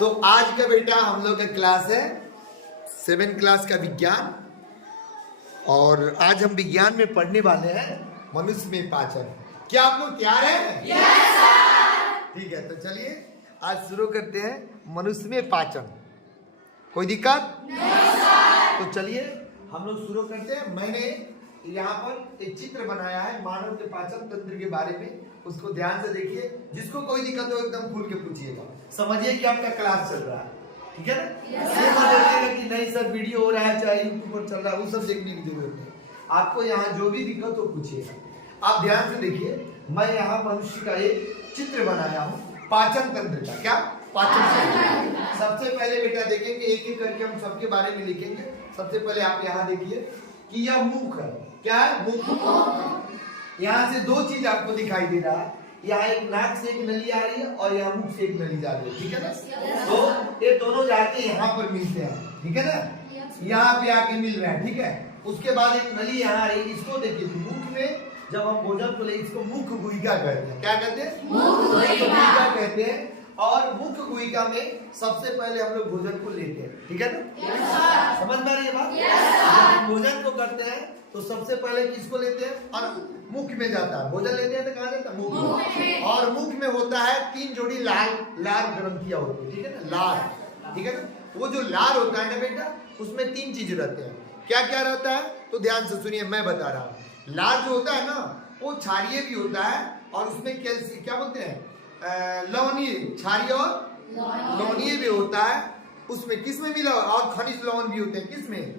तो आज का बेटा हम लोग का क्लास है 7th क्लास का विज्ञान। और आज हम विज्ञान में पढ़ने वाले हैं मनुष्य में पाचन। क्या आप लोग तैयार हैं? Yes sir. ठीक है, तो चलिए आज शुरू करते हैं मनुष्य में पाचन। कोई दिक्कत नहीं सर। तो चलिए हम लोग शुरू करते हैं। मैंने यहाँ पर एक चित्र बनाया है मानव के पाचन तंत्र के बारे में, उसको ध्यान से देखिए। जिसको कोई दिक्कत हो एकदम खुल के पूछिएगा, समझिए कि आपका क्लास चल रहा है, ठीक है ना। ये मत देखिएगा कि नहीं सर वीडियो हो रहा है चाहे यूट्यूब पर चल रहा है, वो सब देखने की जरूरत नहीं। आपको यहाँ जो भी दिक्कत हो पूछिएगा। आप ध्यान से देखिए, मैं यहाँ मनुष्य का एक चित्र बनाया हूँ पाचन तंत्र का। क्या पाचन तंत्र? सबसे पहले बेटा देखेंगे, एक एक करके हम सबके बारे में लिखेंगे। सबसे पहले आप यहाँ देखिए कि यह मुख है। क्या है? मुख। यहाँ से दो चीज आपको दिखाई दे रहा है, यहाँ एक नाक से एक नली आ रही है और यहाँ मुख से एक नली जा रही है, ठीक है ना। तो ये दोनों जाके यहाँ पर मिलते हैं, ठीक है ना। यहाँ पे आके मिल रहे हैं, ठीक है। उसके बाद एक नली यहाँ आ रही है, इसको देखिए। मुख में जब हम भोजन को ले, इसको मुख गुहिका कहते हैं। क्या कहते हैं? मुख गुहिका कहते हैं। और मुख गुहिका में सबसे पहले हम लोग भोजन को लेते हैं, ठीक है ना। समझ में आ रही है बात? जब भोजन को करते हैं तो सबसे पहले किसको लेते हैं? और मुख में जाता है। भोजन लेते हैं तो कहाँ जाता है? मुख में। और मुख में होता है 3 जोड़ी लाल ग्रंथियां होती है, ठीक है ना। लार, ठीक है ना। वो जो लार होता है ना बेटा, उसमें 3 चीज रहते हैं। क्या क्या रहता है तो ध्यान से सुनिए, मैं बता रहा हूँ। लार जो होता है ना, वो क्षारीय भी होता है और उसमें कैल्शियम, क्या बोलते हैं, लवणीय, क्षारीय और लवणीय भी होता है। उसमें किस में मिला? और खनिज लवण भी होते हैं। किसमें?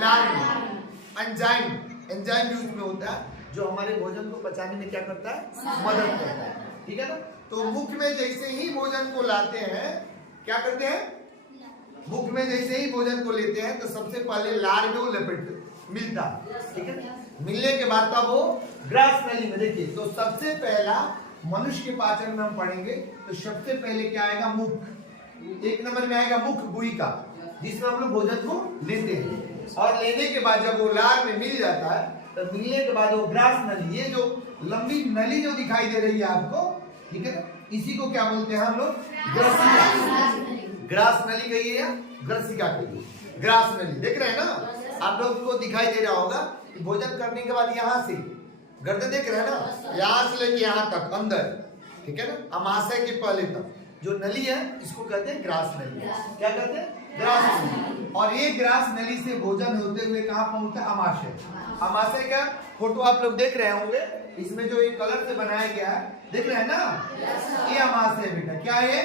लार में। एंजाइम भी उसमें होता है जो हमारे भोजन को पचाने में क्या करता है? मदद करता है, ठीक है ना। तो मुख में जैसे ही भोजन को लाते हैं, क्या करते हैं? मुख में जैसे ही भोजन को लेते हैं तो सबसे पहले लार में वो लपेट मिलता है, ठीक है। मिलने के बाद तब वो ग्रास नली में, देखिए। तो सबसे पहला मनुष्य के पाचन में हम पढ़ेंगे तो सबसे पहले क्या आएगा? मुख। 1 नंबर में आएगा मुख गुहिका, जिसमें हम लोग भोजन को लेते हैं। और लेने के बाद जब वो लार में मिल जाता है तो मिलने के बाद वो ग्रास नली, ये जो लंबी नली जो दिखाई दे रही है आपको, ठीक है ना, इसी को क्या बोलते हैं हम लोग? ग्रास नली कहिए या ग्रसिका कहिए। ग्रास नली देख रहे हैं ना आप लोग को, दिखाई दे रहा होगा कि भोजन करने के बाद यहाँ से गर्दन देख रहे हैं ना, यहाँ से लेके यहाँ तक अंदर, ठीक है ना, अमाशय के पहले तक जो नली है इसको कहते हैं ग्रास नली। क्या कहते हैं? ग्रास नली। और ये ग्रास नली से भोजन होते हुए कहाँ पहुंचता है? अमाशय। अमाशय का फोटो आप लोग देख रहे होंगे, इसमें जो एक कलर से बनाया गया है, देख रहे हैं ना, ये अमाशय बेटा। क्या है?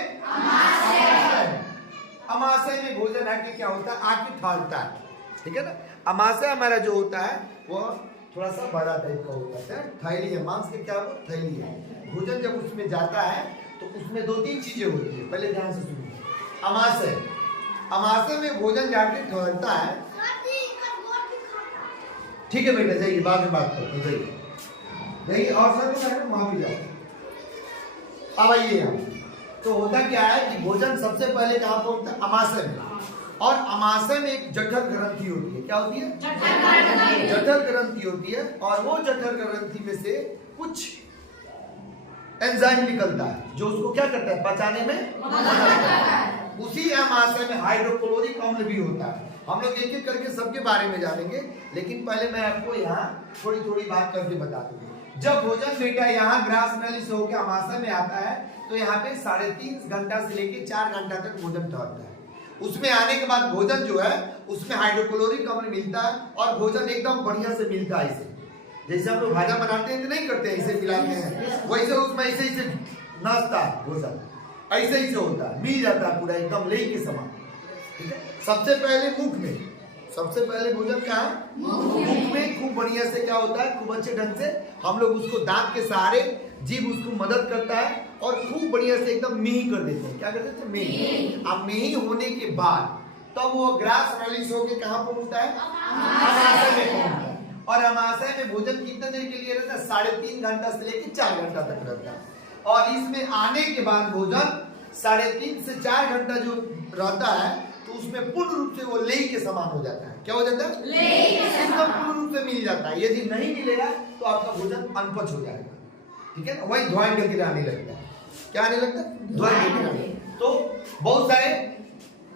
अमाशय में भोजन आके क्या होता है? आके ठहरता है, ठीक है ना। अमाशय हमारा जो होता है वो थोड़ा सा बड़ा टाइप का होता है, थैली है। मांस के क्या हो? थैली है। भोजन जब उसमें जाता है तो उसमें 2-3 चीजें होती है। पहले ध्यान से सुनिए। अमाशय में भोजन जाके ठहरता है, ठीक है बेटा, जाइए बाद में बात करते हैं। जाइए और सर वहां भी जाओ। अब आइए यहाँ। तो होता क्या है कि भोजन सबसे पहले कहाँ पहुंचता है? अमाशय में। और अमाशय में एक जठर ग्रंथि होती है। क्या होती है? जठर ग्रंथि होती है। और वो जठर ग्रंथि में से कुछ एंजाइम निकलता है जो उसको क्या करता है? पचाने में मदद करता है। उसी अमाशय में हाइड्रोक्लोरिक अम्ल भी होता है। हम लोग एक एक करके सबके बारे में जानेंगे, लेकिन पहले मैं आपको यहाँ थोड़ी थोड़ी बात करके बता दूंगा। जब भोजन बेटा यहाँ ग्रास नली से होकर अमाशय में आता है तो यहाँ पे 3.5 घंटा से लेके 4 घंटा तक भोजन ठहरता है। उसमें आने के बाद भोजन जो है उसमें हाइड्रोक्लोरिक अम्ल मिलता है और भोजन एकदम बढ़िया से मिलता है। इसे जैसे हम लोग भाजा बनाते हैं तो नहीं करते हैं, इसे मिलाते हैं, वैसे उसमें ऐसे नाचता है भोजन, ऐसे ही से होता है, मिल जाता है पूरा एकदम लेई के समान, ठीक है। सबसे पहले मुख में, सबसे पहले भोजन कहाँ? मुख में खूब बढ़िया से क्या होता है? खूब अच्छे ढंग से हम लोग उसको दांत के सहारे, जीभ उसको मदद करता है और खूब बढ़िया से एकदम मिही कर देते हैं। क्या करते थे? मिही। अब मिही होने के बाद तब वो ग्रास नली से होके कहाँ पहुंचता है? अमाशय में पहुंचता है। और अमाशय में भोजन कितने देर के लिए रहता है? 3.5 घंटा से लेकर 4 घंटा तक रहता है। और इसमें आने के बाद भोजन 3.5 से 4 घंटा जो रहता है तो उसमें पूर्ण रूप से वो लेई के समान हो जाता है। क्या हो जाता है? लेई के समान पूर्ण रूप से मिल जाता है। यदि नहीं मिलेगा तो आपका भोजन अनपच हो जाएगा, ठीक है ना। वही ध्वनि करके आने लगता है। क्या आने लगता है? ध्वनि करके। तो बहुत सारे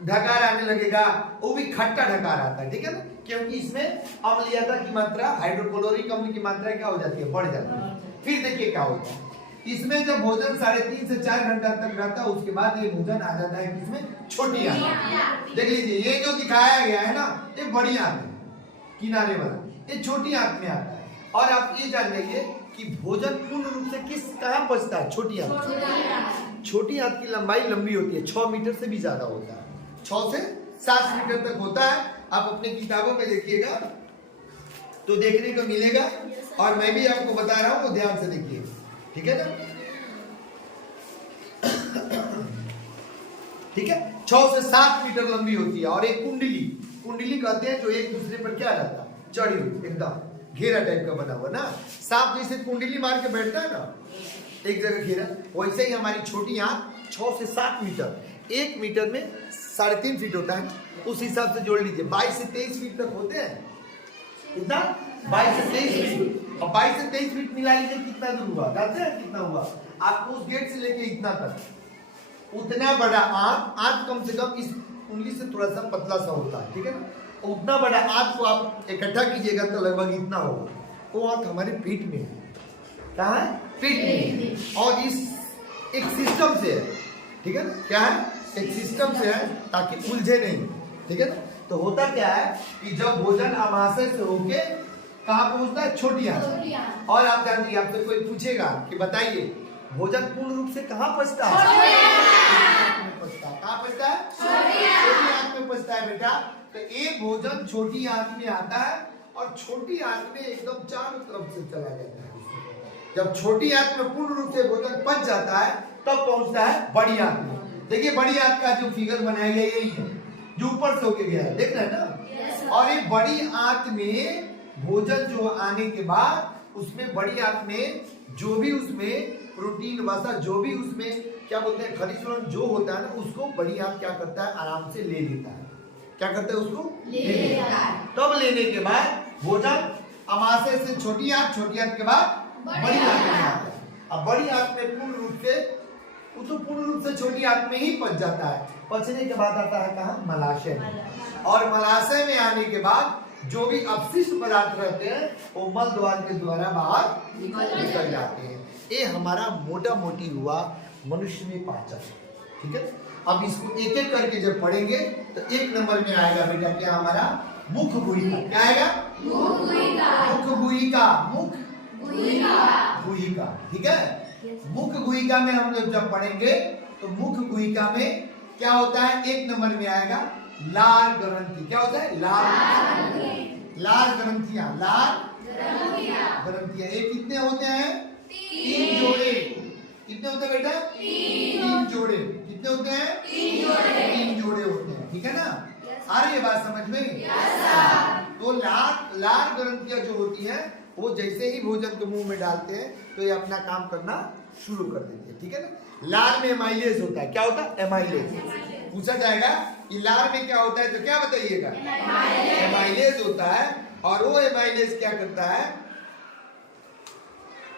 ढकार आने लगेगा, वो भी खट्टा ढकार आता है, ठीक है ना, क्योंकि इसमें अम्लीयता की मात्रा, हाइड्रोक्लोरिक अम्ल की मात्रा क्या हो जाती है, बढ़ जाती है। फिर देखिए क्या होता है, इसमें जब भोजन 3.5 से 4 घंटा तक रहता है, उसके बाद ये भोजन आ जाता है इसमें छोटी आंत। देख लीजिए ये जो दिखाया गया है ना, ये बड़ी आंत है, किनारे वाला, ये छोटी आंत में आता है। और आप ये जान जाइए कि भोजन पूर्ण रूप से कहाँ पचता है, छोटी आंत। छोटी आंत की लंबाई लंबी होती है, 6 मीटर से भी ज्यादा होता है, 6 से 7 मीटर तक होता है। आप अपने किताबों में देखिएगा तो देखने को मिलेगा, और मैं भी आपको बता रहा हूँ, वो ध्यान से देखिए, ठीक है ना। ठीक है, 6 से 7 मीटर लंबी होती है। और एक कुंडली कहते हैं जो एक दूसरे पर क्या रहता है, चढ़ी हुई, एकदम घेरा टाइप का बना हुआ ना, सांप जैसे कुंडली मार के बैठता है ना एक जगह घेरा, वैसे ही हमारी छोटी आंत 6 से 7 मीटर, 1 मीटर में 3.5 फीट होता है, उस हिसाब से जोड़ लीजिए, 22 से 23 फीट तक होते हैं। कितना? 22 से 23 फीट। अब 22 से 23 फीट मिला लीजिए, कितना दूर हुआ, जानते हैं कितना हुआ? आपको उस गेट से लेके इतना तक, उतना बड़ा आंत कम से कम इस उंगली से थोड़ा सा पतला सा होता है, ठीक है ना। उतना बड़ा आंत को आप इकट्ठा कीजिएगा तो लगभग इतना होगा। वो आंत हमारे पेट में है, कहाँ है? पेट में। और इस एक सिस्टम से है, ठीक है ना, क्या है, एक सिस्टम से है ताकि उलझे नहीं, ठीक है ना। तो होता क्या है कि जब भोजन आमाशय से होके कहाँ पहुंचता है, छोटी आंत। और आप जानते हैं, आपसे कोई पूछेगा कि बताइए भोजन पूर्ण रूप से कहाँ पचता है, कहाँ पचता है, छोटी आंत में पचता है बेटा। तो ये भोजन छोटी आंत में आता है, और छोटी आंत में एकदम चारों तरफ से चला जाता है। जब छोटी आंत में पूर्ण रूप से भोजन पच जाता है, तब पहुंचता है बड़ी आंत में। देखिए बड़ी आंत का जो फिगर बनाया गया यही है, जो ऊपर से होके गया है, देख रहे हैं ना। और ये बड़ी आंत में भोजन जो आने के बाद, उसमें बड़ी आंत में जो भी उसमें प्रोटीन वसा, जो भी उसमें क्या बोलते हैं, खनिज लवण जो होता है ना, उसको बड़ी आंत क्या करता है, आराम से ले लेता है। क्या करता है, उसको ले लेता है। तब लेने के बाद भोजन अमाशय से छोटी आंत के बाद बड़ी आंत में आता है। अब बड़ी आंत में पूर्ण रूप से, वो तो पूर्ण रूप से छोटी आंत में ही पच जाता है। पचने के बाद आता है कहाँ, मलाशय में। और मलाशय में आने के बाद जो भी अपशिष्ट पदार्थ रहते हैं वो मल द्वार के द्वारा बाहर निकल जाते हैं। ये हमारा मोटा मोटी हुआ मनुष्य में पाचन, ठीक है। अब इसको एक एक करके जब पढ़ेंगे तो 1 नंबर में आएगा बेटा क्या, हमारा मुख गुहिका। क्या आएगा, मुख गुहिका, मुख गुहिका, ठीक है। मुख गुहिका में हम लोग जब पढ़ेंगे तो मुख गुहिका में क्या होता है, 1 नंबर में आएगा लार ग्रंथि। क्या होता है, लार ग्रंथियां, ये कितने होते हैं, 3 जोड़े। कितने होते हैं बेटा, 3 जोड़े। कितने होते हैं, 3 जोड़े होते हैं, ठीक है ना। आ रही है बात समझ में? तो लार ग्रंथियां जो होती हैं, वो जैसे ही भोजन को मुंह में डालते हैं तो ये अपना काम करना शुरू कर देती है, ठीक है ना। लार में एमाइलेज होता है। क्या होता है, एमाइलेज। पूछा जाएगा कि लार में क्या होता है तो क्या बताइएगा, एमाइलेज होता है। और वो एमाइलेज क्या करता है,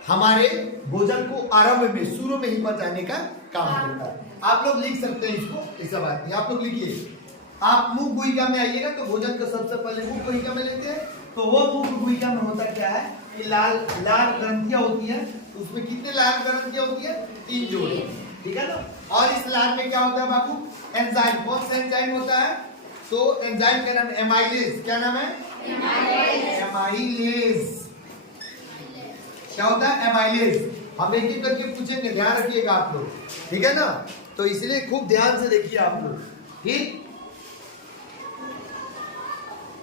हमारे भोजन को आरंभ में, शुरू में ही पचाने का काम करता है। आप लोग लिख सकते हैं इसको, ऐसा बात नहीं, आप लोग लिखिए। आप मुख गुहिका में आइएगा तो भोजन को सबसे पहले मुख गुहिका में लेते हैं। तो वो मुख गुहिका में होता क्या है कि लाल ग्रंथियां होती हैं। उसमें कितने लाल ग्रंथियां होती है, 3 जोड़े, ठीक है ना। और इस लाल में क्या होता है बाबू, एंजाइम। कौन सा एंजाइम होता है, तो एंजाइम का नाम एमाइलेज। क्या नाम है, एमाइलेज। क्या होता है, एमाइलेज। हम एक एक करके पूछेंगे, ध्यान रखिएगा आप लोग, ठीक है ना। तो इसलिए खूब ध्यान से देखिए आप लोग, ठीक।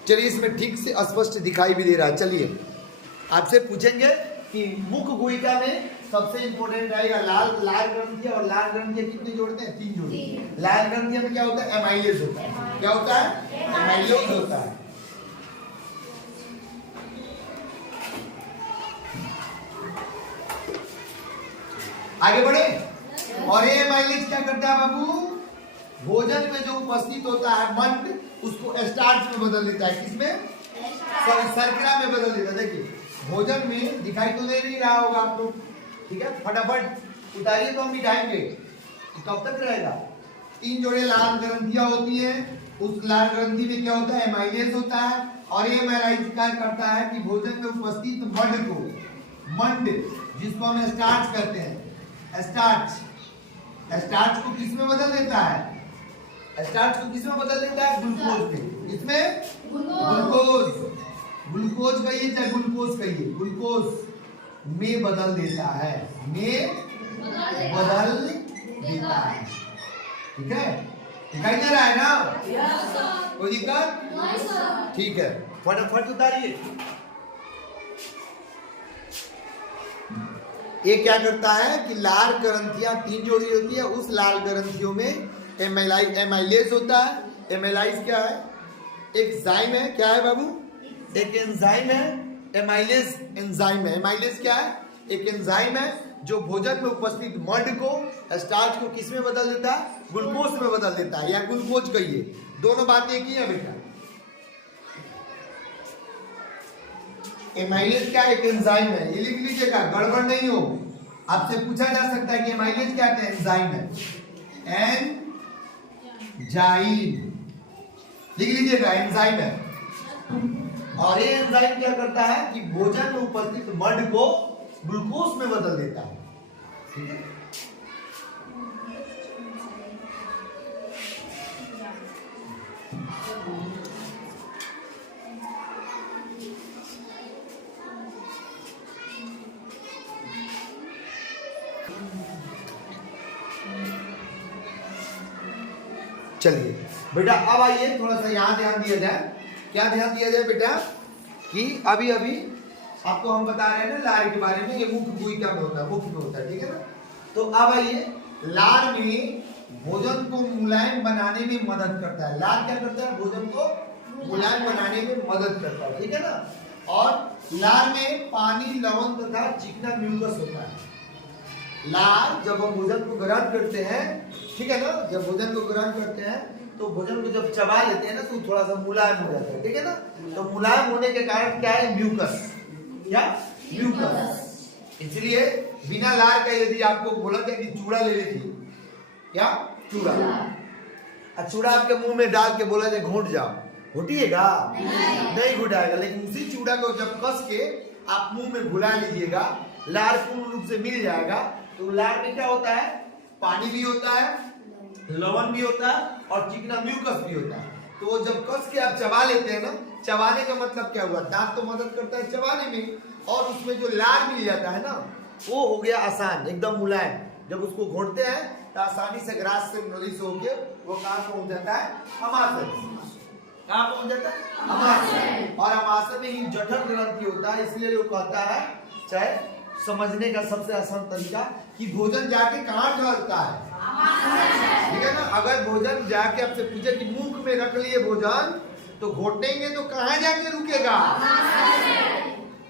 चलिए इसमें ठीक से स्पष्ट दिखाई भी दे रहा है। चलिए आपसे पूछेंगे कि मुख गुहिका में सबसे इंपॉर्टेंट रहेगा लाल ग्रंथियां। और लाल ग्रंथियां कितने जोड़ते हैं, 3 जोड़ते। लाल ग्रंथियां में क्या होता है, एमाइलेज होता है। क्या होता है, एमाइलेज होता है। आगे बढ़े। और ये एमाइलेज क्या करता है बाबू, भोजन में जो उपस्थित होता है मंड, उसको स्टार्च में बदल देता है। किसमें, शर्करा में बदल देता है। देखिए भोजन में दिखाई तो दे नहीं रहा होगा आप लोग, ठीक है। फटाफट उतारिए तो हम मिटाएंगे। कब तक रहेगा, 3 जोड़े लाल ग्रंथियां होती हैं। उस लाल ग्रंथि में क्या होता है? एमाइलेज होता है। और ये एमाइलेज क्या करता है कि भोजन में उपस्थित मंड जिसको हम स्टार्च कहते हैं, स्टार्च को किस में बदल देता है? स्टार्च को किस में बदल देता है? ग्लूकोज में। इसमें ग्लूकोज कहिए चाहे ग्लूकोज कहिए, ग्लूकोज में बदल देता है, बदल देता है। ठीक है, दिखाई दे रहा है ना? कोई दिक्कत? ठीक है, फटाफट उतारिए। ये क्या करता है कि लाल ग्रंथियां 3 जोड़ी होती है, उस लाल ग्रंथियों में एमाइलेज होता है। एमाइलेज क्या है? एक जाइम है। क्या है बाबू? एक एंजाइम है। एमाइलेज एंजाइम है। एमाइलेज क्या है? एक एंजाइम है जो भोजन में उपस्थित मंड को, स्टार्च को किस में बदल देता है? ग्लूकोज में बदल देता है, या ग्लूकोज कहिए। दोनों बातें एक ही है बेटा। एमाइलेज क्या? एक एंजाइम है। ये लिख लीजिएगा, गड़बड़ नहीं हो। आपसे पूछा जा सकता है कि एमाइलेज क्या है? एंजाइम है। एंजाइम लिख लीजिएगा, एंजाइम है। और ये एंजाइम क्या करता है कि भोजन में उपस्थित मंड को ग्लूकोज में बदल देता है। ठीक है, चलिए बेटा, अब आइए थोड़ा सा यहाँ ध्यान दिया जाए। क्या ध्यान दिया जाए बेटा? कि अभी आपको हम बता रहे हैं ना लार के बारे में। ये मुख्य भूमिका में होता है, मुख्य में होता है। ठीक है ना? तो अब आइए, लार में भोजन को मुलायम बनाने में मदद करता है। लार क्या करता है? भोजन को मुलायम बनाने में मदद करता है। ठीक है ना? और लार में पानी, लवण तथा चिकना म्यूकस होता है। लार जब हम भोजन को ग्रहण करते हैं, ठीक है ना, जब भोजन को ग्रहण करते हैं तो भोजन को जब चबा लेते हैं ना तो थोड़ा सा मुलायम हो जाता है। ठीक है ना? तो मुलायम होने के कारण क्या है? म्यूकस। क्या? म्यूकस। इसलिए बिना लार का यदि आपको बोला जाए कि चूड़ा ले लीजिए, क्या? चूड़ा। चूड़ा आपके मुंह में डाल के बोला जाए घोट जाओ, घोटिएगा? नहीं घुटाएगा। लेकिन उसी चूड़ा को जब कस के आप मुंह में घुला लीजिएगा, लार पूर्ण रूप से मिल जाएगा। तो लार में क्या होता है? पानी भी होता है, लवण भी होता है और चिकना म्यूकस भी होता है। तो जब कस के आप चबा लेते हैं ना, चबाने का मतलब क्या हुआ? दांत तो मदद करता है चबाने में, और उसमें जो लार मिल जाता है ना, वो हो गया आसान, एकदम मुलायम। जब उसको घोटते हैं तो आसानी से ग्रास से नली से होके वो कहाँ पहुंच जाता है? अमाशय। कहाँ पहुंच जाता है? अमाशय। और अमाशय में ही जठर ग्रंथि होता है। इसलिए वो कहता है, चाहे समझने का सबसे आसान तरीका, कि भोजन जाके कहाँ ठहरता है? ठीक है ना? अगर भोजन जाके आपसे पूछे कि मुंह में रख लिए भोजन, तो घोटेंगे तो कहाँ जाके रुकेगा?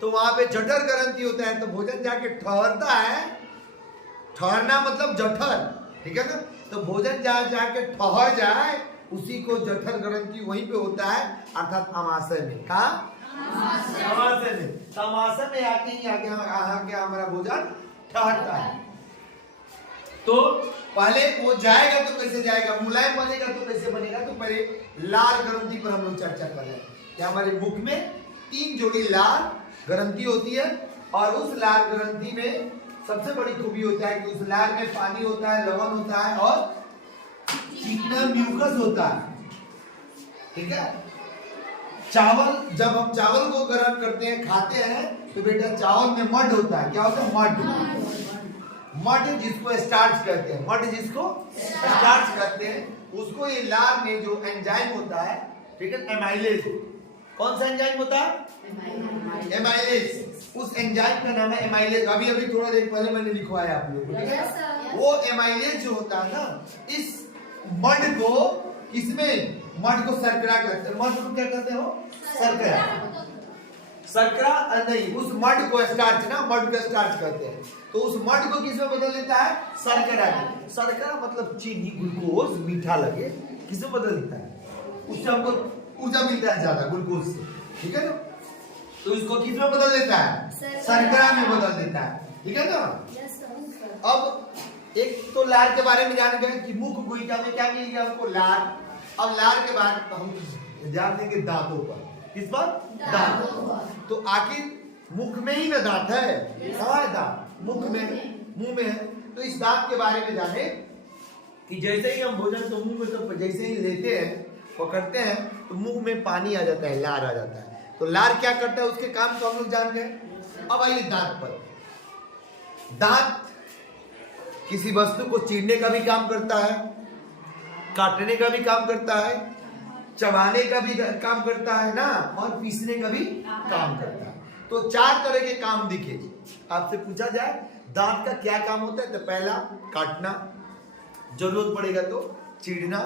तो वहां पे जठर ग्रंथि होता है, तो भोजन जाके ठहरता है। ठहरना मतलब जठर। ठीक है ना? तो भोजन जाके ठहर जाए, उसी को जठर ग्रंथि वहीं पे होता है, अर्थात अमाशय में। कहाँ? अमाशय में। तो अमाशय में आके ही आगे हमारा भोजन ठहरता है। तो पहले वो जाएगा तो कैसे जाएगा? मुलायम बनेगा तो कैसे बनेगा? तो पहले लार ग्रंथि पर हम लोग चर्चा कर रहे हैं। क्या हमारे मुख में 3 जोड़ी लार ग्रंथि होती है, और उस लार ग्रंथि में सबसे बड़ी खूबी होता है कि उस लार में पानी होता है, लवण होता है और चिकना म्यूकस होता है। ठीक है? चावल, जब हम चावल को ग्रहण करते हैं, खाते हैं, तो बेटा चावल में मड होता है। क्या होता है? मड, जिसको स्टार्च कहते हैं। मड जिसको स्टार्च कहते हैं, उसको ये लार में जो एंजाइम होता है, ठीक है, एमाइलेज। कौन सा एंजाइम होता है? एमाइलेज। उस एंजाइम का नाम है एमाइलेज। अभी थोड़ा देर पहले मैंने लिखवाया आप लोगों को, ठीक है? वो एमाइलेज जो होता है ना, इस मड को, किसमें? मड को शर्करा कहते हैं। मड को क्या कहते हो? शर्करा नहीं, उस मड को स्टार्च ना, मड को स्टार्च कहते हैं। तो उस मड को किसमें बदल देता है? शर्करा में। शर्करा मतलब चीनी, ग्लूकोज, मीठा लगे, किसमें बदल देता है? उससे हमको ऊर्जा मिलता है ज्यादा, ग्लूकोज से। ठीक है ना? तो इसको किसमें बदल देता है? शर्करा में बदल देता है। ठीक है ना? अब एक तो लार के बारे में जान गए कि मुख गुहिका में क्या मिल गया हमको, लार। अब लार के बाद हम ध्यान देंगे दांतों पर। किस पर? दांत। तो आखिर मुख में ही ना दांत है, कहाँ है दांत? मुख में, मुंह में है। तो इस दांत के बारे में जाने कि जैसे ही हम भोजन को मुंह में तो जैसे ही लेते हैं, पकड़ते हैं, तो मुंह में पानी आ जाता है, लार आ जाता है। तो लार क्या करता है, उसके काम तो हम लोग जान गए। अब आइए दांत पर। दांत किसी वस्तु को चीरने का भी काम करता है, काटने का भी काम करता है, चबाने का भी काम करता है ना, और पीसने का भी काम करता है। तो 4 तरह के काम दिखे। आपसे पूछा जाए दांत का क्या काम होता है, तो पहला काटना, जरूरत पड़ेगा तो चीरना,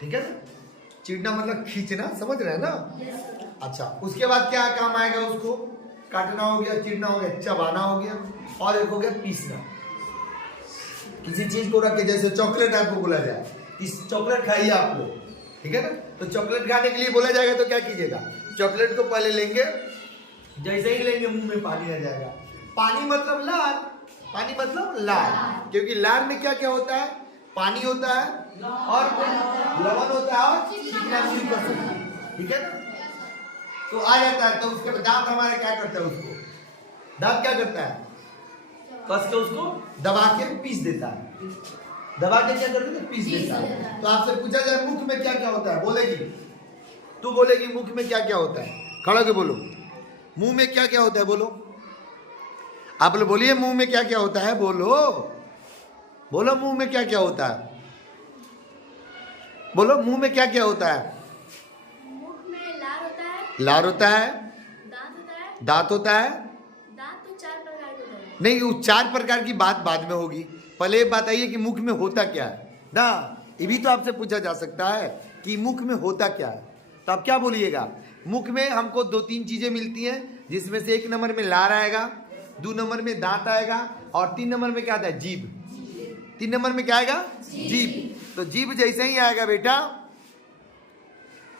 ठीक है ना? चीरना मतलब खींचना, समझ रहे हैं ना? अच्छा, उसके बाद क्या काम आएगा, उसको काटना हो गया, चीरना हो गया, चबाना हो गया, और एक हो गया पीसना। किसी चीज को रख के, जैसे चॉकलेट आपको बोला जाए इस चॉकलेट खाइए आप लोग, ठीक है ना? तो चॉकलेट खाने के लिए बोला जाएगा तो क्या कीजिएगा, चॉकलेट को पहले लेंगे, जैसे ही लेंगे मुंह में पानी आ जाएगा। पानी मतलब लार, पानी मतलब लार, क्योंकि लार में क्या क्या होता है, पानी होता है और लवण होता है और चिकना चीनी कर सकते हैं, ठीक है ना? तो आ जाता है। तो उसके बाद दांत हमारे क्या करता है, उसको दांत क्या करता है, कस के उसको दबा के पीस देता है। दबा के क्या करते हैं, पीस देता है। तो आपसे पूछा जाए मुख में क्या क्या होता है, बोलेगी, तू बोलेगी मुख में क्या क्या होता है, खड़ा होके बोलो, मुंह में क्या क्या होता है, बोलो। आप लोग बोलिए मुंह में क्या क्या होता है, बोलो बोलो, मुंह में क्या क्या होता है, बोलो, मुंह में क्या क्या होता है। मुख में लार होता है, लार होता है, दांत होता है, दांत होता है। दांत तो 4 प्रकार के होते हैं। नहीं, वो 4 प्रकार की बात बाद में होगी, पहले ये बात आइए कि मुख में होता क्या है ना। ये भी तो आपसे पूछा जा सकता है कि मुख में होता क्या है। तो आप क्या बोलिएगा, मुख में हमको 2-3 चीजें मिलती हैं, जिसमें से 1 नंबर में लार आएगा, 2 नंबर में दांत आएगा, और 3 नंबर में क्या आता है, जीभ। 3 नंबर में क्या आएगा, जीभ। तो जीभ जैसे ही आएगा बेटा,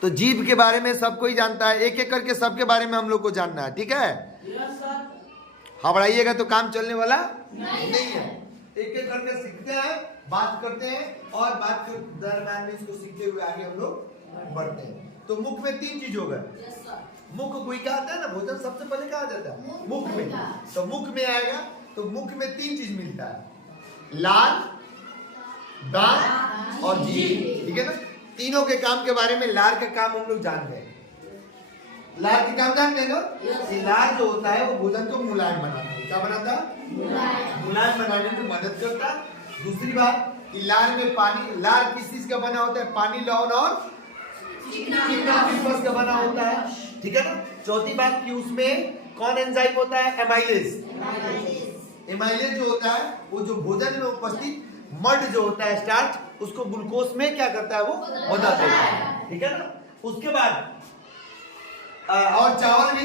तो जीभ के बारे में सब कोई जानता है, एक एक करके सबके बारे में हम लोग को जानना है, ठीक है? हबड़ाइएगा तो काम चलने वाला नहीं है। एक एक करके सीखते हैं, बात करते हैं, और बात के दरम्यान में इसको सीखते हुए आगे हम लोग बढ़ते हैं। तो मुख में 3 चीज हो गए। मुख गुहिका आता है ना, भोजन सबसे पहले कहा जाता है मुख में। तो मुख में आएगा, तो मुख में 3 चीज मिलता है, लार, दांत और जीभ, ठीक है ना? तीनों के काम के बारे में लार का काम हम लोग जान गए। लार के काम जान गए ना? ये लार जो होता है वो भोजन को मुलायम बनाता है। क्या बनाता है? मुलायम बनाने में मदद करता है। दूसरी बात कि लार में पानी, लार किस चीज का बना होता है, पानी, लवण और चिकना चीज का बना होता है, ठीक है ना? चौथी बात कि उसमें कौन एंजाइम होता है, एमाइलेज। एमाइलेज जो होता है वो जो भोजन में उपस्थित मड जो होता है, स्टार्च, उसको ग्लूकोज में क्या करता है, वो बदल देता है, ठीक है ना? उसके बाद और चावल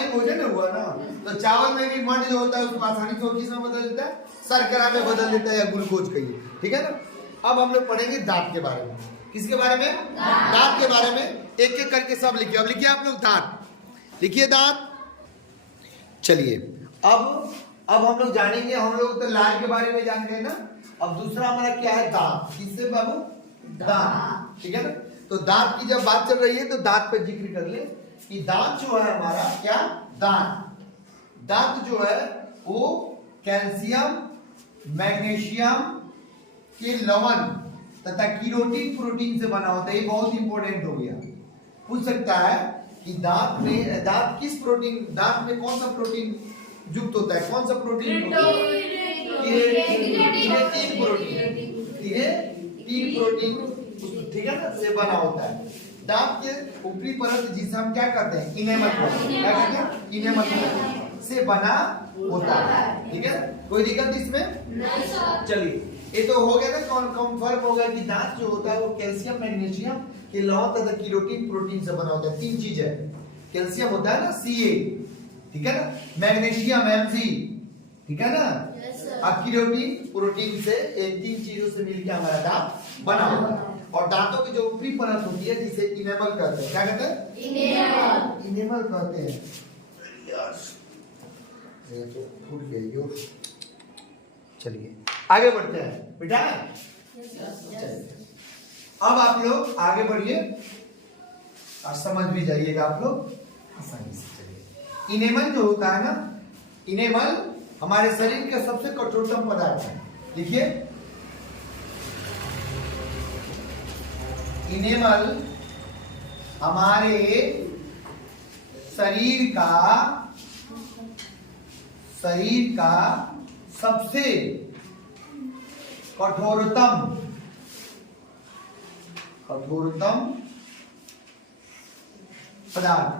ही भोजन हुआ ना, तो चावल में भी मड जो होता है उसको आसानी से किस में बदल देता है, शर्करा में बदल देता है, या ग्लूकोज कहिए, ठीक है ना? अब हम लोग पढ़ेंगे दांत के बारे में। किसके बारे में? दांत के बारे में। एक एक करके सब लिखिए। अब लिखिए आप लोग दांत, लिखिए दांत। चलिए अब हम लोग जानेंगे, हम लोग तो लार के बारे में जान गए ना। अब दूसरा हमारा क्या है, दांत। किससे बाबू? दांत, ठीक है ना? तो दांत की जब बात चल रही है तो दांत पे जिक्र कर ले कि दांत जो है हमारा, क्या दांत जो है वो कैल्शियम, मैग्नीशियम के लवण तथा कीरोटिन प्रोटीन से बना होता है। ये बहुत इंपॉर्टेंट हो गया, पूछ सकता है कि दांत किस प्रोटीन, दांत में कौन सा प्रोटीन युक्त होता है, कौन सा प्रोटीन? केराटिन प्रोटीन, ठीक है ना, से बना होता है। दांत के ऊपरी परत जिसे हम क्या कहते हैं, इनेमल, क्या कहते हैं, इनेमल से बना होता है, ठीक है? कोई दिक्कत इसमें नहीं सर। चलिए, ये तो हो गया ना, कंफर्म हो गया कि दांत जो होता है वो कैल्शियम, मैग्नीशियम के लवण तथा कीरोटिन प्रोटीन से बना होता है। 3 चीज है, कैल्शियम होता है ना, Ca, ठीक है ना, मैग्नीशियम Mg, ठीक है ना, और कीरोटिन प्रोटीन से, इन 3 चीजों से मिलकर हमारा दांत बना होता है। और दांतों की जो ऊपरी परत होती है जिसे इनेमल कहते हैं, क्या कहते हैं, इनेमल कहते हैं। यार ये तो फूट गई। चलिए आगे बढ़ते हैं बेटा। चलिए अब आप लोग आगे बढ़िए और समझ भी जाइएगा आप लोग आसानी से। चलिए इनेमल जो होता है ना, इनेमल हमारे शरीर का सबसे कठोरतम पदार्थ है। देखिए इनेमल हमारे शरीर का सबसे कठोरतम पदार्थ।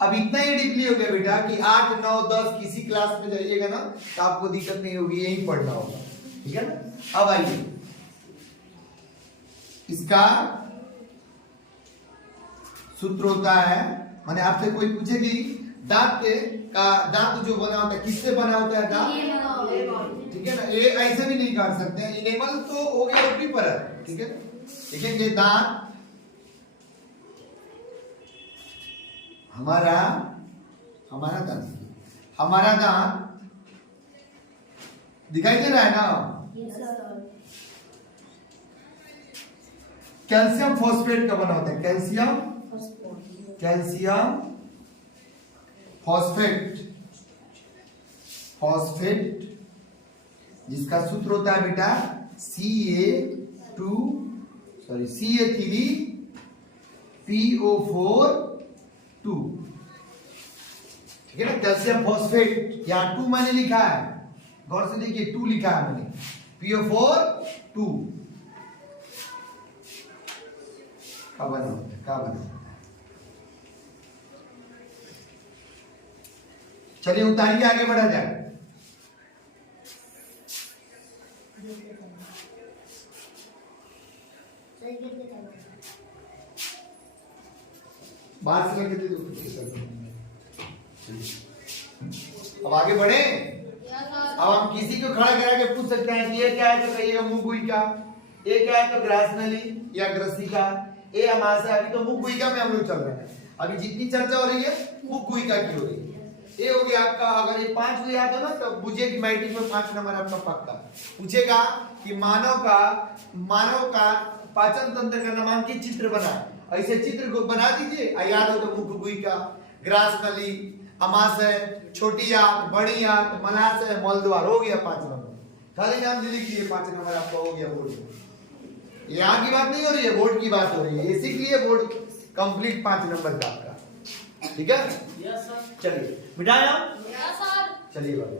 अब इतना ही डीपली हो गया बेटा कि 8, 9, 10 किसी क्लास में जाइएगा ना तो आपको दिक्कत नहीं होगी, यही पढ़ना होगा, ठीक है ना। अब आइए इसका सूत्र होता है, माने आपसे कोई पूछे कि दांत जो बना होता है किससे बना होता है दांत, ठीक है ना। ये ऐसे भी नहीं काट सकते हैं, इनेमल तो हो गया ऊपरी परत, ठीक है। देखेंगे दांत हमारा दांत दिखाई दे रहा है ना। कैल्शियम फॉस्फेट का बना होता है, कैल्शियम फॉस्फेट जिसका सूत्र होता है बेटा CA3PO4 2, ठीक है ना। कैल्शियम फॉस्फेट यहाँ 2 मैंने लिखा है, गौर से देखिए 2 लिखा है मैंने, PO4 2 का बना होता है। चलिए उतारिए, आगे बढ़ा जाए। बाहर से लगे दो। अब आगे बढ़े। अब हम किसी को खड़ा करा के पूछ सकते हैं कि ये क्या है, तो कहिएगा मुंह गुइका, ये क्या है तो ग्रास नली या ग्रसिका, ये हमारे से अभी तो मुंह गुइका में हम लोग चल रहे हैं। अभी जितनी चर्चा हो रही है मुंह गुइका की हो रही है। ये हो गया आपका, अगर ये 5 को याद हो ना तो बुझे कि मैट्रिक में 5 नंबर आपका पक्का। पूछेगा कि मानव का पाचन तंत्र का नामांकित चित्र बना, ऐसे चित्र को बना दीजिए, याद हो तो मुख गुइका, ग्रास नली, अमाशय, छोटी आंत, बड़ी आंत, मलाशय, मलद्वार, हो गया 5 नंबर। खाली नाम दे लीजिए, 5 नंबर आपका हो गया बोर्ड में। यहाँ की बात नहीं हो रही है, बोर्ड की बात हो रही है, इसी के लिए बोर्ड कंप्लीट 5 नंबर का आपका, ठीक है। Yes sir. चलिए मिटाया। Yes sir. चलिए बाबू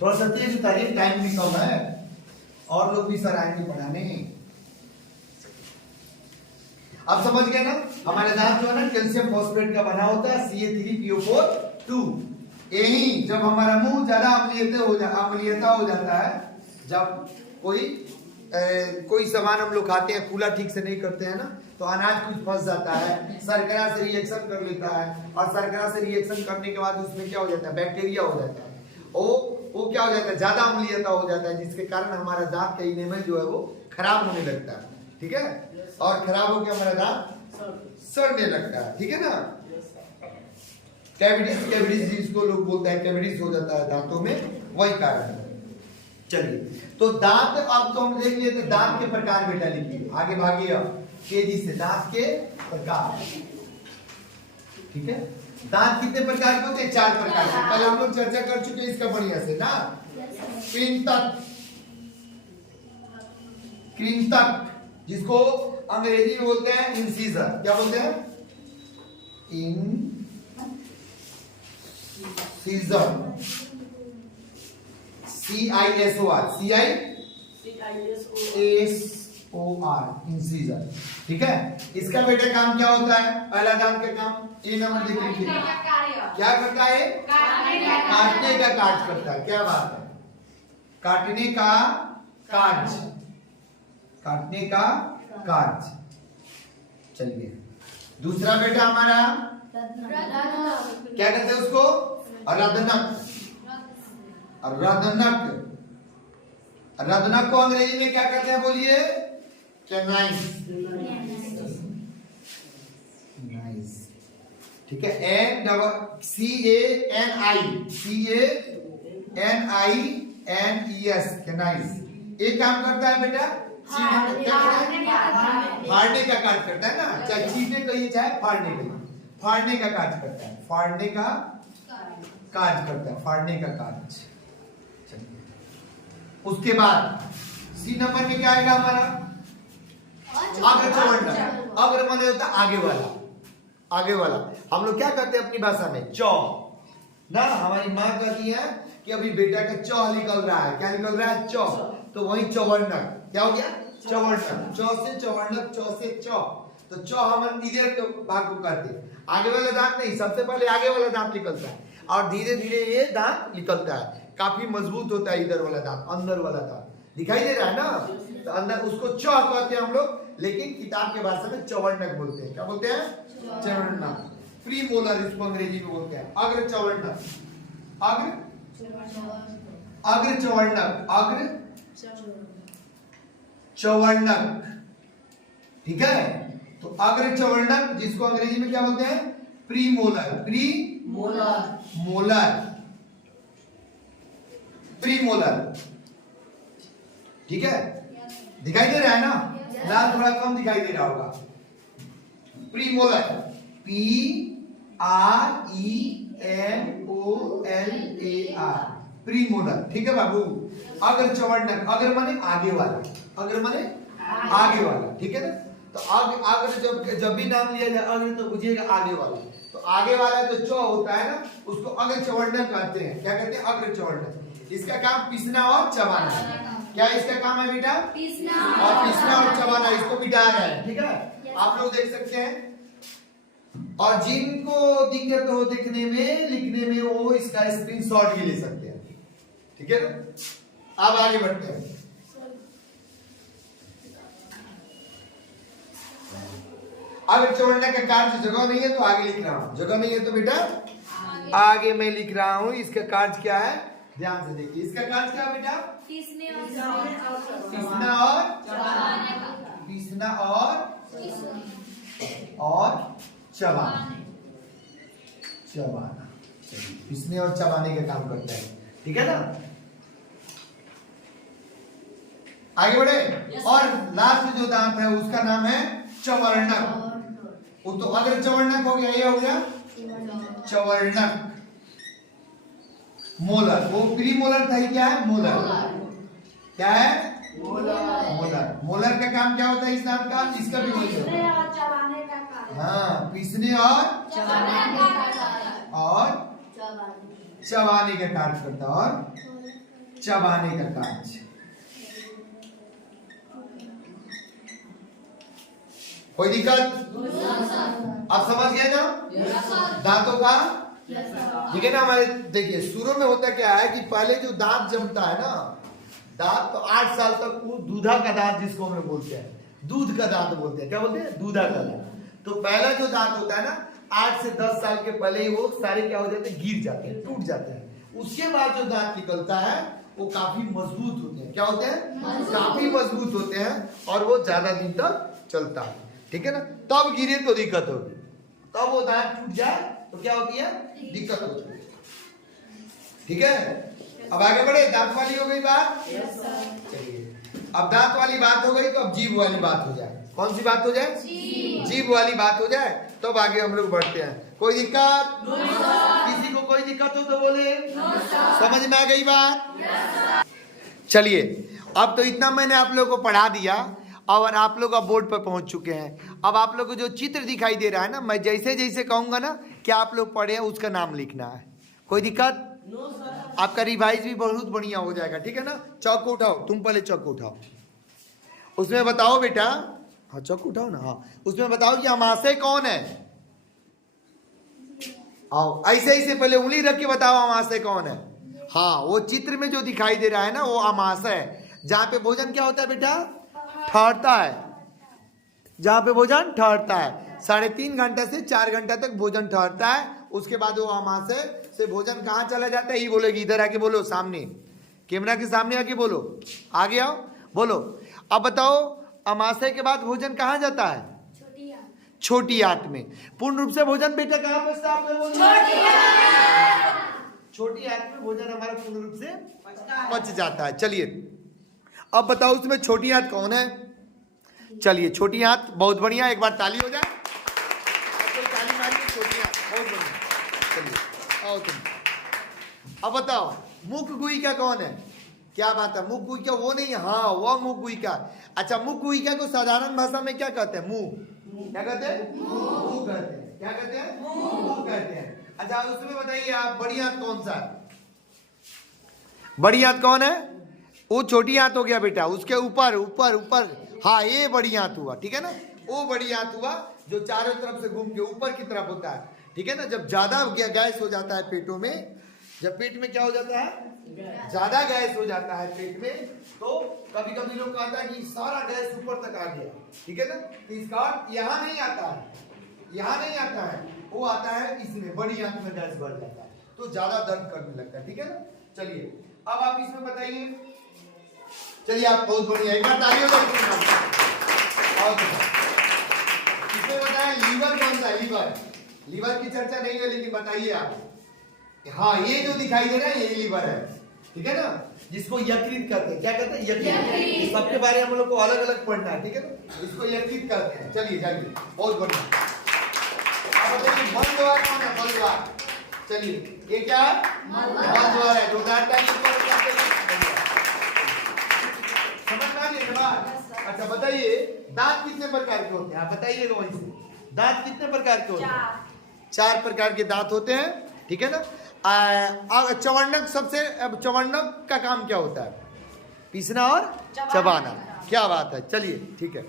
थोड़ा सा तेज उतारिए, टाइम भी कम है और लोग भी सर आएंगे पढ़ाने। अब समझ गए ना, हमारे दांत जो है ना कैल्शियम फॉस्फेट का बना होता है, CA3PO4 2। यही जब हमारा मुंह ज्यादा अम्लीयता हो जाता है, जब कोई सामान हम लोग खाते हैं, खुला ठीक से नहीं करते हैं ना, तो अनाज कुछ फंस जाता है, शर्करा से रिएक्शन कर लेता है, और शर्करा से रिएक्शन करने के बाद उसमें क्या हो जाता है, बैक्टीरिया हो जाता है। वो क्या हो जाता है, ज्यादा अम्लीयता हो जाता है, जिसके कारण हमारा दांत का इनेमल जो है वो खराब होने लगता है, ठीक है। और खराब होकर हमारा दांत सड़ने लगता है, ठीक है ना। कैविटीज जिसको लोग बोलते हैं, कैविटीज हो जाता है दांतों में, वही कारण है। चलिए तो दांत, अब तो हम देख लिए थे दांत के प्रकार, बेटा लिखिए, आगे भागिए तेजी से। दांत के प्रकार, ठीक है। दांत कितने प्रकार के होते हैं? 4 प्रकार के। कल हम लोग चर्चा कर चुके हैं इसका बढ़िया से ना। कृंतक जिसको अंग्रेजी में बोलते हैं इंसीजर, क्या बोलते हैं? इंसीजर, CISOR, इंसीजर, ठीक है। इसका बेटा काम क्या होता है? पहला दांत का काम, ये नंबर देखिए क्या करता है? काटने का कार्य करता है। क्या बात है, काटने का कार्य, काटने का कार्य। चलिए दूसरा बेटा हमारा क्या कहते हैं उसको? रदनक। रदनक, रदनक को अंग्रेजी में क्या कहते हैं बोलिए? कैनाइन, ठीक है। CANI, NINES nice. एक काम करता है बेटा फाड़ने का कार्य करता है ना, चाहे छींटने कहिए चाहे फाड़ने कहिए, फाड़ने का कार्य करता है, फाड़ने का कार्य करता है, फाड़ने का कार्य। उसके बाद सी नंबर में क्या आएगा हमारा अग्रचवर्णक। अग्र माने होता है आगे वाला, आगे वाला। हम लोग क्या करते हैं अपनी भाषा में चौ ना, हमारी माँ कहती है कि अभी बेटा का चौ निकल रहा है, क्या निकल रहा है चौ, तो वही चवर्णक क्या हो गया चवर्णक, चौ से चवर्णक, चौ से चौ, तो चौ हम इधर के भाग को करते हैं, आगे वाला दांत नहीं, सबसे पहले आगे वाला दांत निकलता है और धीरे धीरे ये दांत निकलता है, काफी मजबूत होता है इधर वाला दांत, अंदर वाला दांत दिखाई दे रहा है ना, तो अंदर उसको चौ कहते हैं हम लोग, लेकिन किताब के भाषा में चवर्णक बोलते हैं। क्या बोलते हैं चवर्णक, प्री मोलर इसको अंग्रेजी में बोलते हैं, अग्र चवर्णक, अग्र चवर्णक, अग्र चवर्णक, ठीक है। तो अग्र चवर्णक जिसको अंग्रेजी में क्या बोलते हैं pre molar, pre molar, pre molar, ठीक है। दिखाई दे रहा है ना, लाल थोड़ा कम दिखाई दे रहा होगा। Pre molar PREMOLAR, pre molar, ठीक है बाबू। अग्र चवर्णक, अग्र माने आगे वाला, अग्र माने आगे वाला, ठीक है ना। तो अग्र जब भी नाम लिया जाए अग्र तो बुझिएगा आगे वाला, तो आगे वाला जो चौ होता है ना उसको अग्र चवर्णक कहते हैं। क्या कहते हैं अग्र चवर्णक। इसका काम पीसना और चबाना, क्या इसका काम है बेटा पीसना और चबाना, इसको मिटा रहे हैं, ठीक है। आप लोग देख सकते हैं, और जिनको दिक्कत हो देखने में लिखने में वो इसका स्क्रीनशॉट भी ले सकते हैं, ठीक है ना। अब आगे बढ़ते हैं। अगर चवर्णक का कार्य जगह नहीं है तो आगे लिख रहा हूं, जगह नहीं है तो बेटा आगे मैं लिख रहा हूं। इसका कार्य क्या है ध्यान से देखिए, इसका कार्य क्या है बेटा पीसना और चबाना, पीसने और चबाने का काम करता है, ठीक है ना। आगे बढ़े। और लास्ट जो दांत है उसका नाम है चवर्णक, वो तो अग्र चवर्णक हो गया, ये हो गया चवर्णक। मोलर, वो प्री मोलर था, क्या है मोलर, क्या है मोलर। मोलर का काम क्या होता है इस दांत का, इसका भी वही होता है, हाँ पीसने और चबाने का कार्य करता है, और चबाने का कार्य। कोई दिक्कत आप समझ गए ना दांतों का, ठीक है ना। हमारे देखिए शुरू में होता क्या है कि पहले जो दांत जमता है ना, दांत तो 8 साल तक वो दूधा का दांत जिसको हम लोग बोलते हैं, दूध का दांत बोलते हैं, क्या बोलते हैं दूधा का दांत। तो पहला जो दांत होता है ना 8 से 10 साल के पहले ही वो सारे क्या हो जाते हैं गिर जाते हैं, टूट जाते हैं। उसके बाद जो दांत निकलता है वो काफी मजबूत होते हैं, क्या होते हैं काफी मजबूत होते हैं, और वो ज्यादा दिन तक चलता है, ठीक है ना। तब गिरे तो दिक्कत होगी, तब वो दांत टूट जाए तो क्या होती है दिक्कत होती है, ठीक है। अब आगे बढ़े, दांत वाली हो गई बात, चलिए अब दांत वाली बात हो गई तो अब जीभ वाली बात हो जाए। कौन सी बात हो जाए जीभ वाली बात हो जाए, तब आगे हम लोग बढ़ते हैं। कोई दिक्कत किसी को कोई दिक्कत हो तो बोले, समझ में आ गई बात। चलिए अब तो इतना मैंने आप लोगों को पढ़ा दिया, और आप लोग अब बोर्ड पर पहुंच चुके हैं। अब आप लोग को जो चित्र दिखाई दे रहा है ना, मैं जैसे जैसे कहूंगा ना कि आप लोग पढ़े हैं उसका नाम लिखना है। कोई दिक्कत आपका रिवाइज भी बहुत बढ़िया हो जाएगा, ठीक है ना। चौक को उठाओ, तुम पहले चौक को उठाओ, उसमें बताओ बेटा, हाँ चौक उठाओ ना, हाँ उसमें बताओ कि अमाशय कौन है। आओ ऐसे ऐसे पहले उंगली रख के बताओ अमाशय कौन है। हाँ वो चित्र में जो दिखाई दे रहा है ना वो अमाशय है, जहाँ पे भोजन क्या होता है बेटा ठहरता है, जहाँ पे भोजन ठहरता है 3.5 घंटा से 4 घंटा तक भोजन ठहरता है। उसके बाद वो अमाशय से भोजन कहाँ चला जाता है, ये बोलेगी, इधर आके बोलो, सामने कैमरा के सामने आके बोलो, आगे आओ बोलो। अब बताओ अमाशय के बाद भोजन कहाँ जाता है छोटी आंत में। पूर्ण रूप से भोजन बेटा कहाँ पहुँचता है आप लोग, छोटी आंत में भोजन हमारा पूर्ण रूप से पच जाता है। चलिए अब बताओ उसमें छोटी आंत कौन है? चलिए छोटी आंत, बहुत बढ़िया, एक बार ताली हो जाए। ताली मारिए, छोटी आंत बहुत बढ़िया। चलिए आओ तुम। अब बताओ मुख गुहिका कौन है? क्या बात है, मुख गुहिका वो नहीं, हाँ वह मुख गुहिका। अच्छा मुख गुहिका को साधारण भाषा में क्या कहते हैं? मुंह। क्या कहते हैं? मुंह कहते हैं। क्या कहते हैं? मुंह कहते हैं। अच्छा उसमें बताइए आप, बड़ी आंत कौन सा है? बड़ी आंत कौन है? वो छोटी आंत हो गया बेटा, उसके ऊपर ऊपर ऊपर, हाँ ये बड़ी आंत हुआ, ठीक है ना। वो बड़ी आंत हुआ जो चारों तरफ से घूम के ऊपर की तरफ होता है, ठीक है ना। जब ज्यादा गैस हो जाता है पेटों में, जब पेट में क्या हो जाता है, ज्यादा गैस हो जाता है पेट में, तो कभी कभी लोग कहता है कि सारा गैस ऊपर तक आ गया, ठीक है ना। तो इसका अर्थ यहाँ नहीं आता है, यहाँ नहीं आता है, वो आता है इसमें, बड़ी आंत में गैस बढ़ जाता है तो ज्यादा दर्द करने लगता है, ठीक है ना। चलिए अब आप इसमें बताइए। चलिए आप बहुत बढ़िया, एक बार तालियों से इसमें बताएं लीवर कौन सा है? लीवर, लीवर की चर्चा नहीं है लेकिन बताइए आप। हाँ ये जो दिखाई दे रहा है ये लीवर है, ठीक है ना, जिसको यकृत कहते हैं। क्या कहते हैं? यकृत। सबके बारे में हम लोग को अलग अलग पढ़ना है, ठीक है ना। इसको यकृत कहते हैं। चलिए जाइए, बहुत बढ़िया। अब बताइए मलद्वार कौन है? मलद्वार। चलिए ये क्या है? मलद्वार है। दो दांत समझ में आ गई बात? अच्छा बताइए दांत कितने प्रकार के होते हैं? आप बताइएगा वहीं से। दांत कितने प्रकार के होते हैं? 4 प्रकार के दांत होते हैं, ठीक है ना। चवन्नक, सबसे चवन्नक का काम क्या होता है? पीसना और चबाना। क्या बात है, चलिए ठीक है।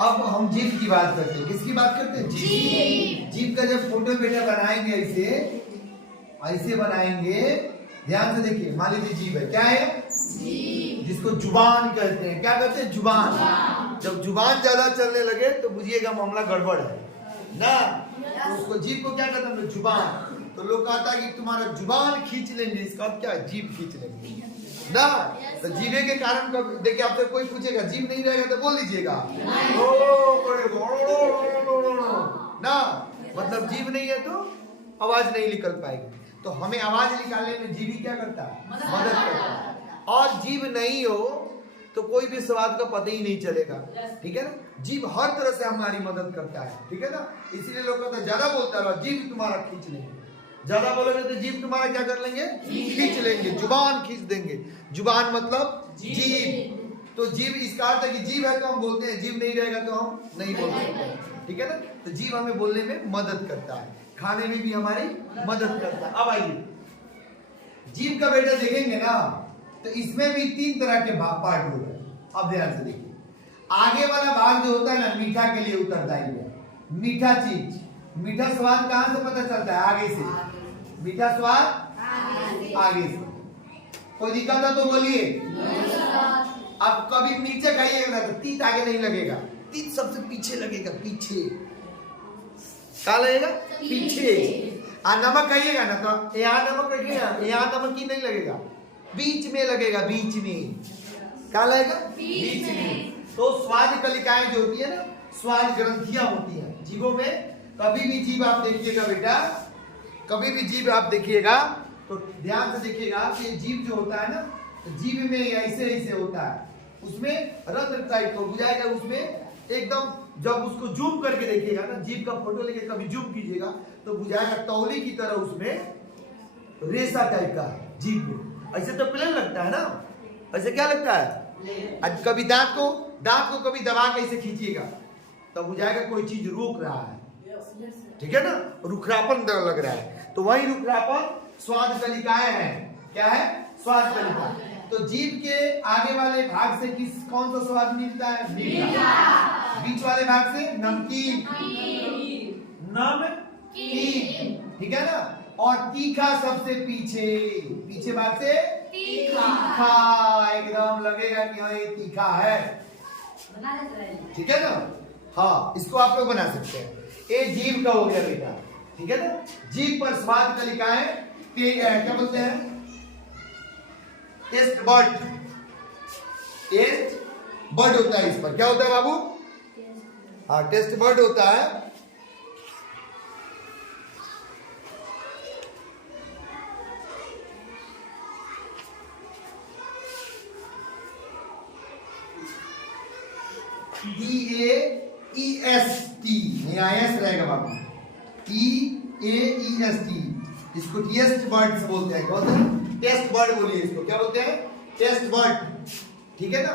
अब हम जीभ की बात करते हैं। किसकी बात करते हैं? जीभ। जीभ का जब फोटो बेटा बनाएंगे ऐसे, ऐसे बनाएंगे, ध्यान से देखिए। मान लीजिए जीभ है, क्या है? जीभ, जिसको जुबान कहते हैं। क्या कहते हैं? जुबान। जब जुबान ज्यादा चलने लगे तो बुझिएगा मामला गड़बड़ है ना। तो उसको जीभ को क्या कहते हैं? जुबान। तो लोग कहता है कि तुम्हारा जुबान खींच लेंगे, इसका क्या है? जीभ खींच लेंगे ना। तो जीभे के कारण कब देखिए आपसे कोई पूछेगा जीभ नहीं रहेगा तो बोल लीजिएगा ना, मतलब जीभ नहीं है तो आवाज नहीं निकल पाएगी। तो हमें आवाज निकालने में जीभ क्या करता है? मदद करता है। और जीभ नहीं हो तो कोई भी स्वाद का पता ही नहीं चलेगा, ठीक है ना। जीभ हर तरह से हमारी मदद करता है, ठीक है ना। इसीलिए लोग कहते हैं ज्यादा बोलता रहो, जीभ तुम्हारा खींच लेंगे। ज्यादा बोलोगे तो जीभ तुम्हारा क्या कर लेंगे? खींच लेंगे, जुबान खींच देंगे। जुबान मतलब जीभ। तो जीभ इसका अर्थ है कि जीभ है तो हम बोलते हैं, जीभ नहीं रहेगा तो हम नहीं बोल सकते, ठीक है ना। तो जीभ हमें बोलने में मदद करता है, खाने में भी हमारी मदद करता है। अब आइए जीभ का बेटा देखेंगे ना तो इसमें भी 3 तरह के पार्ट होते हैं। अब ध्यान से देखिए, आगे वाला भाग जो होता है ना, मीठा के लिए उत्तरदायी है। मीठा चीज, मीठा स्वाद कहां से पता चलता है? आगे से। मीठा स्वाद आगे से। कोई दिक्कत है तो बोलिए। अब कभी नीचे खाइएगा ना तो तीत आगे नहीं लगेगा, तीत सबसे पीछे लगेगा, पीछे। क्या लगेगा? पीछे। नमक खाइएगा ना तो यहाँ नमक रखिएगा, यहाँ नमक ही नहीं लगेगा, बीच में लगेगा, बीच में। क्या लगेगा? बीच में। तो स्वाद कलिकाएं जो होती है ना, स्वाद ग्रंथियां होती हैं जीभों में। कभी भी जीभ आप देखिएगा बेटा, कभी भी जीभ आप देखिएगा तो ध्यान से देखिएगा कि जीभ जो होता है ना, तो जीभ में ऐसे ऐसे होता है, उसमें रंध्र टाइप को बुझाएगा, उसमें एकदम जब उसको जूम करके देखिएगा ना, जीभ का फोटो लेके कभी जूम कीजिएगा तो बुझाएगा तौली की तरह, उसमें रेशा टाइप का है जीभ में। ऐसे तो प्लेन लगता है ना, ऐसे क्या लगता है? आज कभी दांत को कभी दबा के ऐसे खींचिएगा तो बुझाएगा कोई चीज रोक रहा है, ठीक है ना, रुखरापन लग रहा है। तो वही रुखरापन स्वाद कलिकाएं हैं। क्या है? स्वाद कलिका। तो जीभ के आगे वाले भाग से कौन सा स्वाद मिलता है? मीठा। बीच वाले भाग से नमकीन, नमकीन, ठीक है ना। और तीखा सबसे पीछे भाग से तीखा, एकदम लगेगा कि हाँ ये तीखा है, ठीक है ना। हाँ इसको आप लोग बना सकते हैं। ये जीभ का हो गया बेटा, ठीक है ना। जीभ पर स्वाद कलिकाएं, क्या बोलते हैं? Taste bud. टेस्ट बड होता है इस पर। क्या होता है बाबू? हाँ टेस्ट बड होता है। TAEST, IS रहेगा बाबू, TAEST, इसको टेस्ट वर्ड्स बोलते हैं। कौन सा टेस्ट वर्ड बोलिए इसको, क्या बोलते हैं? टेस्ट वर्ड, ठीक है ना।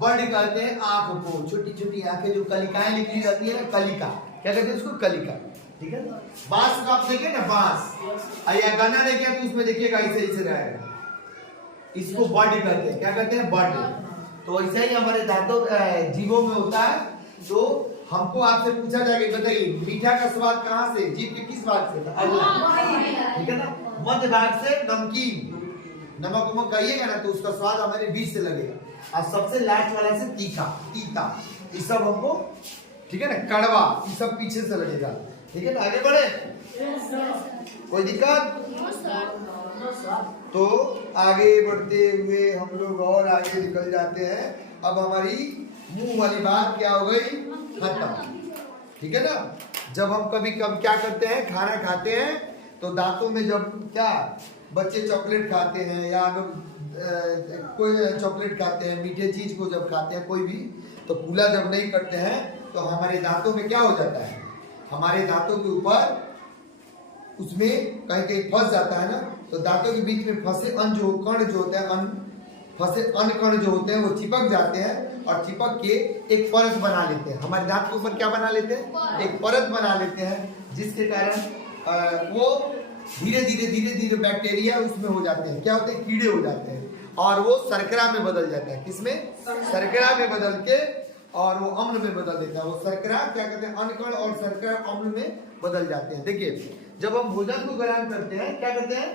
वर्ड कहते हैं आंख को, छोटी छोटी आंखें जो कलिकाएं निकली जाती है ना, कलिका, क्या कहते हैं उसको? कलिका, ठीक है ना। बांस को आप देखिए ना, बांस, या गन्ना देखिए तो उसमें देखिएगा ऐसे ऐसे रहेगा, इसको बर्ड कहते हैं। क्या कहते हैं? बर्ड। तो ऐसा ही हमारे दांतों जीवों में होता है। तो हमको आपसे पूछा जाएगा, बताइए मीठा का स्वाद कहाँ से, जीभ के किस भाग से? अगला, ठीक है ना। मध्य भाग से नमकीन, नमक उमक कहिएगा ना तो उसका स्वाद हमारे बीच से लगेगा, और सबसे लास्ट वाला से तीखा, तीता, ये सब हमको, ठीक है ना, कड़वा, ये सब पीछे से लगेगा, ठीक है ना। आगे बढ़े, कोई दिक्कत? तो आगे बढ़ते हुए हम लोग और आगे निकल जाते हैं। अब हमारी मुंह वाली बात क्या हो गई? खत्म, ठीक है ना। जब हम कभी कब क्या करते हैं, खाना खाते हैं तो दांतों में जब क्या, बच्चे चॉकलेट खाते हैं या कोई चॉकलेट खाते हैं, मीठे चीज को जब खाते हैं कोई भी, तो कूला जब नहीं करते हैं तो हमारे दांतों में क्या हो जाता है, हमारे दांतों के ऊपर उसमें कहीं कहीं फंस जाता है ना। तो दांतों के बीच में फंसे अन्न जो कण जो होते हैं, फंसे अन्न कण जो होते हैं वो चिपक जाते हैं, और चिपक के एक परत बना लेते हैं। हमारे दांत के ऊपर क्या बना लेते हैं? एक परत बना लेते हैं, जिसके कारण वो धीरे धीरे बैक्टीरिया उसमें हो जाते हैं, क्या होते हैं? कीड़े हो जाते हैं, और वो शर्करा में बदल जाता है। किसमें? शर्करा में बदल के, और वो अम्ल में बदल देता है। वो शर्करा क्या कहते हैं, अन्न कण और शर्करा अम्ल में बदल जाते हैं। देखिए जब हम भोजन को ग्रहण करते हैं क्या करते हैं,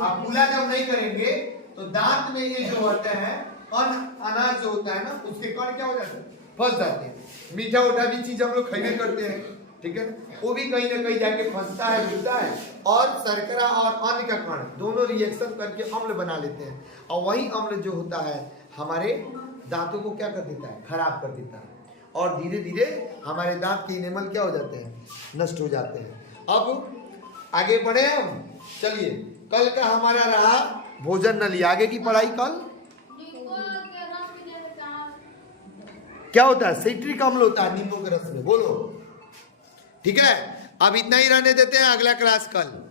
आप कूला जब नहीं करेंगे तो दांत में ये जो होते हैं अनाज जो होता है ना, उसके कण क्या हो जाते हैं? फंस जाते हैं। मीठा उठा भी चीज हम लोग खाइए करते हैं, ठीक है, वो भी कहीं ना कहीं जाके फंसता है, मिलता है, और शर्करा और अन्न का कण दोनों रिएक्शन करके अम्ल बना लेते हैं, और वही अम्ल जो होता है हमारे दांतों को क्या कर देता है? खराब कर देता है, और धीरे धीरे हमारे दांत के इनेमल क्या हो जाते हैं? नष्ट हो जाते हैं। अब आगे बढ़े हम, चलिए। कल का हमारा रहा भोजन नली, आगे की पढ़ाई कल क्या होता है? सिट्रिक अम्ल होता है नींबू के रस में, बोलो, ठीक है। अब इतना ही रहने देते हैं, अगला क्लास कल।